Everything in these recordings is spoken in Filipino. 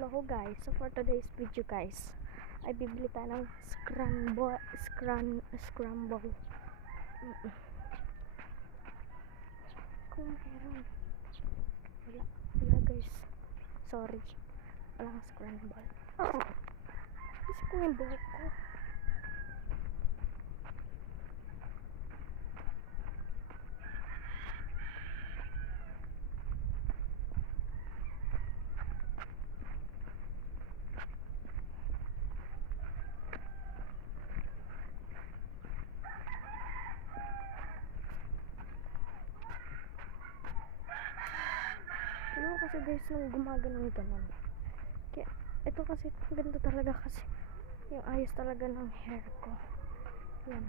Hello guys, so for today's video guys ay bibili tayo ng scramble kung meron wala guys, sorry, walang scramble. Kasi kung yung buhok ko kasi guys nung gumaganon kaya ito kasi ganito talaga kasi yung ayos talaga ng hair ko. Yan,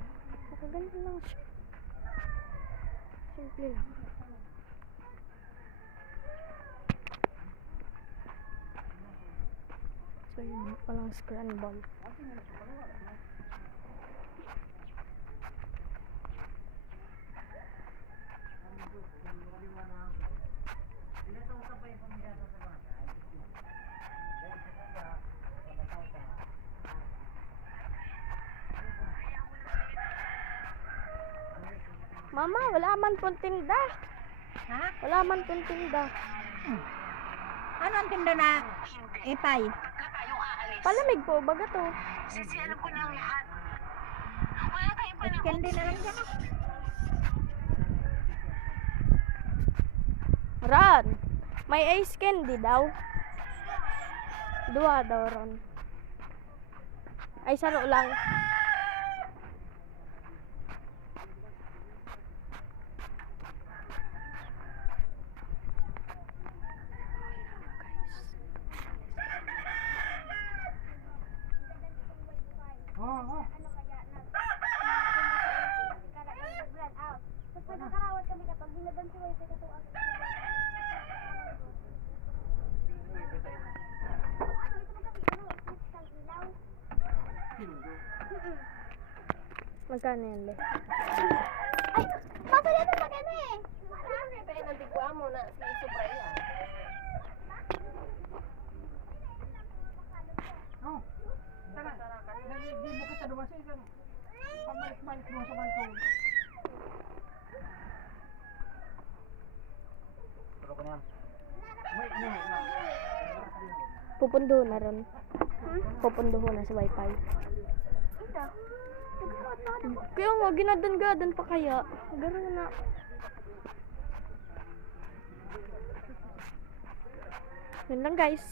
ganito lang siya, simple lang. So yun, walang scramble. Mama, wala man pong tinda. Ha? Wala man pong tinda. Ano ang tinda na ipay? Palamig po, baga to. Alam ko na ang lahat. Wala tayong At panahon. candy na lang dyan. Ron, may ice candy daw. Dua daw ron. Ay, saro lang. Tapos nakarawat kami kapag binaban si Wifi katuwag. Magkano yan, Le? Ay! Papa dito pa kami! Kaya nabigwa mo na si Subraya. Oh, tara. Hindi mo kita dumasin kan. Pabalik-balik mo sa balkon. Pero ko na. Wait, no. Pupunduho na ron. Pupunduho na sa wifi. Ito. Kaya nga, ginadan-gadan pa kaya. Gano'n na. Yun lang guys.